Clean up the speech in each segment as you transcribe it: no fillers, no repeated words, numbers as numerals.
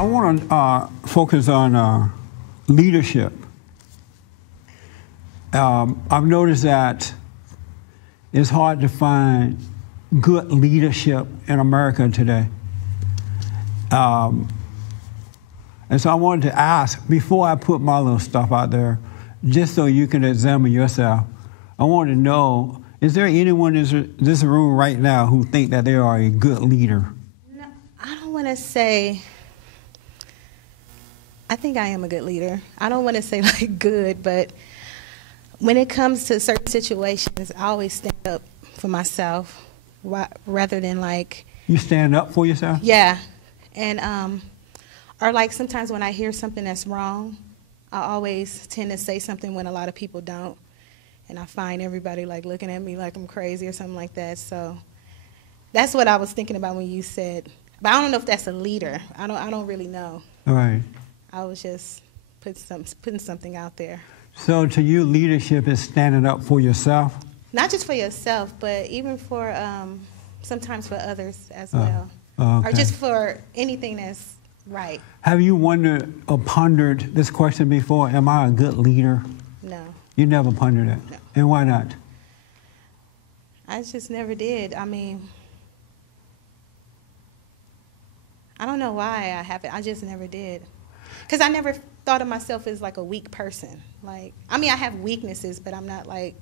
I want to focus on leadership. I've noticed that it's hard to find good leadership in America today. And so I wanted to ask, before I put my little stuff out there, just so you can examine yourself, I want to know, is there anyone in this room right now who think that they are a good leader? No, I don't want to say, I think I am a good leader. I don't want to say like good, but when it comes to certain situations, I always stand up for myself rather than like... You stand up for yourself? Yeah. And, or like sometimes when I hear something that's wrong, I always tend to say something when a lot of people don't. And I find everybody like looking at me like I'm crazy or something like that. So that's what I was thinking about when you said, but I don't know if that's a leader. I don't really know. All right. I was just putting something out there. So to you, leadership is standing up for yourself? Not just for yourself, but even for sometimes for others as well. Okay. Or just for anything that's right. Have you wondered or pondered this question before? Am I a good leader? No. You never pondered it? No. And why not? I just never did. I mean, I don't know why I haven't. I just never did. Because I never thought of myself as like a weak person. Like, I mean, I have weaknesses, but I'm not like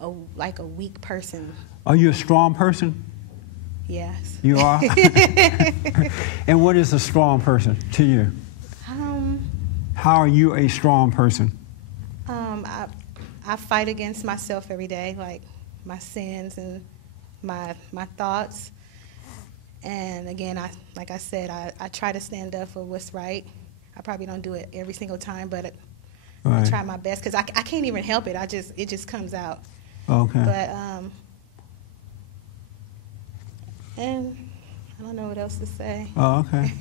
a weak person. Are you a strong person? Yes. You are? And what is a strong person to you? How are you a strong person? I fight against myself every day, like my sins and my thoughts. And again, like I said, I try to stand up for what's right. I probably don't do it every single time, but I try my best because I can't even help it. It just comes out. Okay. But and I don't know what else to say. Oh, okay.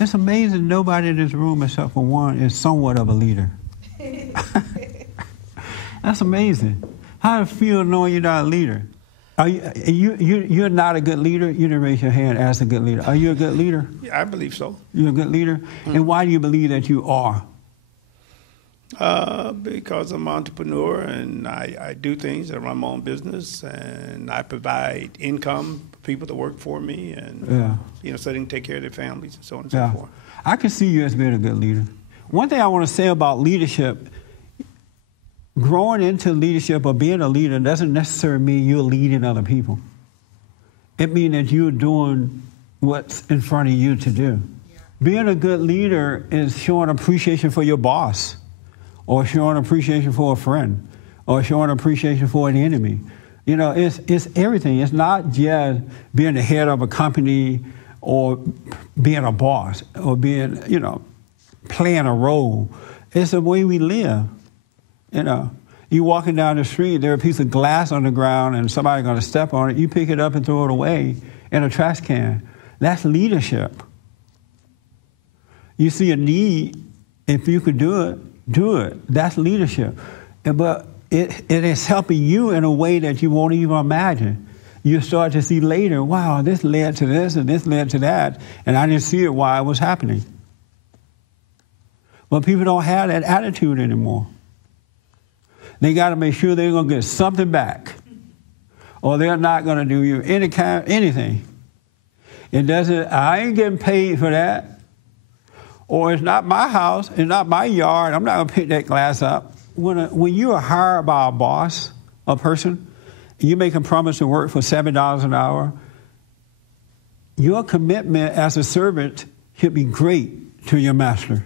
It's amazing nobody in this room except for one is somewhat of a leader. That's amazing. How does it feel knowing you're not a leader? Are you're not a good leader? You didn't raise your hand as a good leader. Are you a good leader? Yeah, I believe so. You're a good leader? Mm. And why do you believe that you are? Because I'm an entrepreneur and I do things. I run my own business and I provide income for people that work for me and so they can take care of their families and so on and so forth. I can see you as being a good leader. One thing I want to say about leadership, growing into leadership or being a leader doesn't necessarily mean you're leading other people. It means that you're doing what's in front of you to do. Yeah. Being a good leader is showing appreciation for your boss, or showing appreciation for a friend, or showing appreciation for an enemy. You know, it's everything. It's not just being the head of a company or being a boss or being, playing a role. It's the way we live. You walking down the street, there's a piece of glass on the ground and somebody's going to step on it. You pick it up and throw it away in a trash can. That's leadership. You see a need, if you could do it, do it. That's leadership. But it is helping you in a way that you won't even imagine. You start to see later, wow, this led to this and this led to that, and I didn't see it while it was happening. But people don't have that attitude anymore. They got to make sure they're going to get something back, or they're not going to do you anything. It doesn't. I ain't getting paid for that, or it's not my house, it's not my yard. I'm not going to pick that glass up. When you are hired by a boss, a person, you make a promise to work for $7 an hour, your commitment as a servant should be great to your master.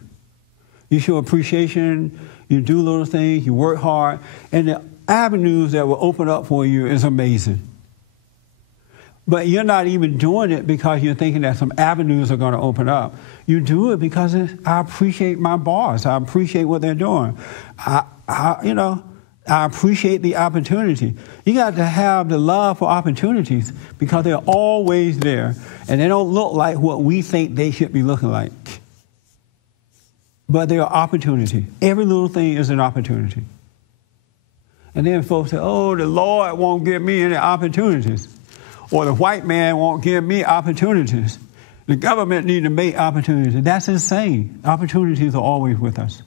You show appreciation. You do little things, you work hard, and the avenues that will open up for you is amazing. But you're not even doing it because you're thinking that some avenues are going to open up. You do it because I appreciate my boss. I appreciate what they're doing. I appreciate the opportunity. You got to have the love for opportunities because they're always there, and they don't look like what we think they should be looking like. But there are opportunities. Every little thing is an opportunity. And then folks say, oh, the Lord won't give me any opportunities. Or the white man won't give me opportunities. The government need to make opportunities. That's insane. Opportunities are always with us.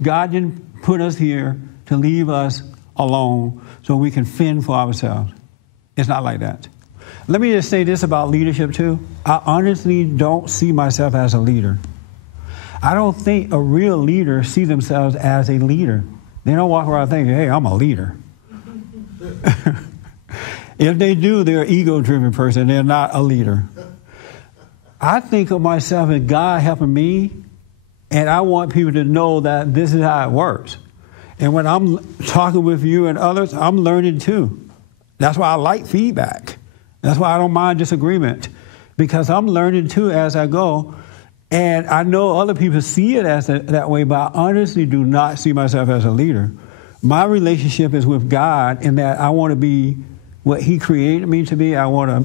God didn't put us here to leave us alone so we can fend for ourselves. It's not like that. Let me just say this about leadership too. I honestly don't see myself as a leader. I don't think a real leader sees themselves as a leader. They don't walk around thinking, hey, I'm a leader. If they do, they're an ego-driven person. They're not a leader. I think of myself as God helping me, and I want people to know that this is how it works. And when I'm talking with you and others, I'm learning too. That's why I like feedback. That's why I don't mind disagreement, because I'm learning too as I go. And I know other people see it as that way, but I honestly do not see myself as a leader. My relationship is with God in that I want to be what He created me to be. I want to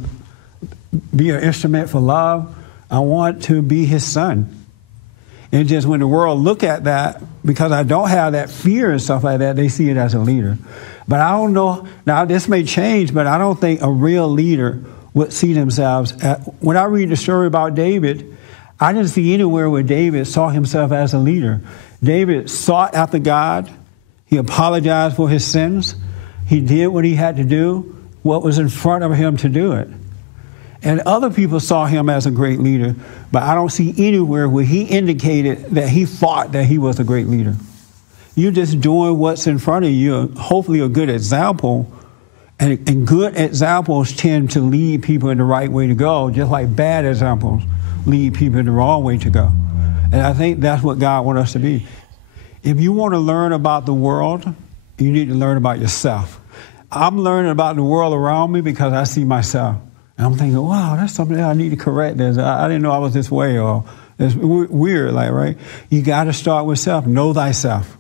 be an instrument for love. I want to be His son. And just when the world look at that, because I don't have that fear and stuff like that, they see it as a leader. But I don't know, now this may change, but I don't think a real leader would see themselves when I read the story about David, I didn't see anywhere where David saw himself as a leader. David sought after God. He apologized for his sins. He did what he had to do, what was in front of him to do it. And other people saw him as a great leader, but I don't see anywhere where he indicated that he thought that he was a great leader. You're just doing what's in front of you, hopefully a good example, and good examples tend to lead people in the right way to go, just like bad examples lead people in the wrong way to go. And I think that's what God wants us to be. If you want to learn about the world, you need to learn about yourself. I'm learning about the world around me because I see myself. And I'm thinking, wow, that's something that I need to correct. I didn't know I was this way, or it's weird, like, right? You got to start with self. Know thyself.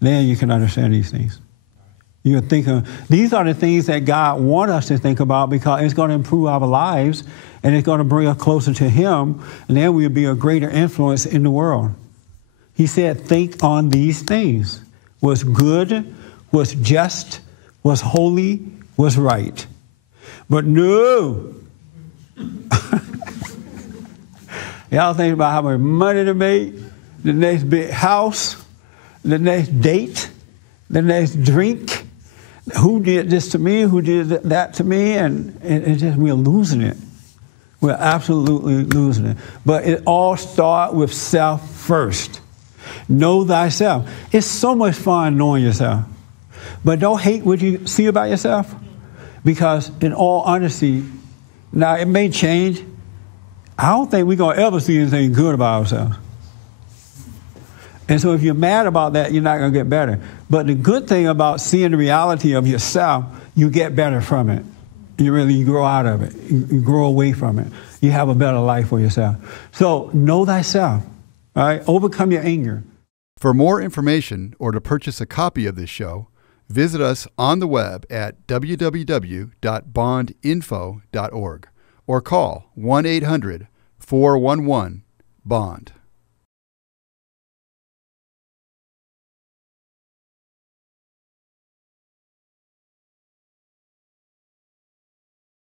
Then you can understand these things. You're thinking, these are the things that God wants us to think about because it's going to improve our lives and it's going to bring us closer to Him, and then we'll be a greater influence in the world. He said, think on these things. What's good, what's just, what's holy, what's right. But no. Y'all think about how much money to make, the next big house, the next date, the next drink. Who did this to me? Who did that to me? And it's just, we're losing it. We're absolutely losing it. But it all starts with self first. Know thyself. It's so much fun knowing yourself. But don't hate what you see about yourself. Because in all honesty, now it may change. I don't think we're going to ever see anything good about ourselves. And so if you're mad about that, you're not going to get better. But the good thing about seeing the reality of yourself, you get better from it. You grow out of it. You grow away from it. You have a better life for yourself. So know thyself. All right? Overcome your anger. For more information or to purchase a copy of this show, visit us on the web at www.bondinfo.org or call 1-800-411-BOND.